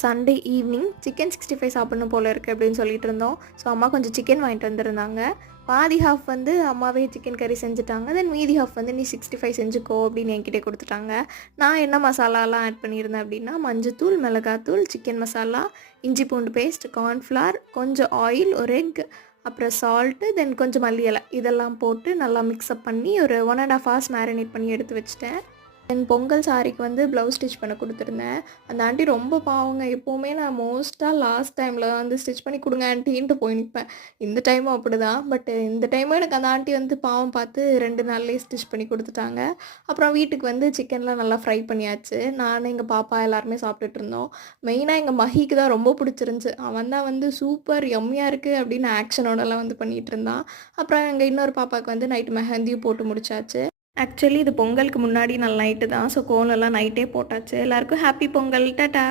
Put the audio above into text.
Sunday evening chicken 65 சாப்பிடணும் போல இருக்குது அப்படின்னு சொல்லிட்டு இருந்தோம். ஸோ அம்மா கொஞ்சம் சிக்கன் வாங்கிட்டு வந்திருந்தாங்க. பாதி ஹாஃப் வந்து அம்மாவே சிக்கன் கறி செஞ்சுட்டாங்க. தென் மீதி ஹாஃப் வந்து நீ 65 செஞ்சுக்கோ அப்படின்னு என்கிட்ட கொடுத்துட்டாங்க. நான் என்ன மசாலாலாம் ஆட் பண்ணியிருந்தேன் அப்படின்னா மஞ்சத்தூள், மிளகாத்தூள், சிக்கன் மசாலா, இஞ்சி பூண்டு பேஸ்ட், கார்ன்ஃப்ளவர், கொஞ்சம் ஆயில், ஒரு எக், அப்புறம் சால்ட்டு, தென் கொஞ்சம் மல்லி இலை இதெல்லாம் போட்டு நல்லா மிக்ஸ்அப் பண்ணி ஒரு 1.5 hours மேரினேட் பண்ணி எடுத்து வச்சுட்டேன். தென் பொங்கல் சாரிக்கு வந்து ப்ளவுஸ் ஸ்டிச் பண்ண கொடுத்துருந்தேன். அந்த ஆண்டி ரொம்ப பாவங்க. எப்போவுமே நான் மோஸ்ட்டாக லாஸ்ட் டைமில் வந்து ஸ்டிச் பண்ணி கொடுங்க ஆன்ட்டின்ட்டு போய் நிற்பேன். இந்த டைமும் அப்படி தான். பட் இந்த டைமும் எனக்கு அந்த ஆண்டி வந்து பாவம் பார்த்து 2 நாள்லேயே ஸ்டிச் பண்ணி கொடுத்துட்டாங்க. அப்புறம் வீட்டுக்கு வந்து சிக்கன்லாம் நல்லா ஃப்ரை பண்ணியாச்சு. நான் எங்கள் பாப்பா எல்லாருமே சாப்பிட்டுட்டு இருந்தோம். மெயினாக எங்கள் மஹிக்கு தான் ரொம்ப பிடிச்சிருந்துச்சு. அவன் தான் வந்து சூப்பர் யம்மியாக இருக்குது அப்படின்னு ஆக்ஷனோடலாம் வந்து பண்ணிகிட்டு இருந்தான். அப்புறம் எங்கள் இன்னொரு பாப்பாவுக்கு வந்து நைட்டு மெஹந்தியும் போட்டு முடிச்சாச்சு. ஆக்சுவலி இது பொங்கலுக்கு முன்னாடி நாள் நைட்டு தான். ஸோ கோலம்லாம் நைட்டே போட்டாச்சு. எல்லாருக்கும் ஹாப்பி பொங்கல். டாட்டா.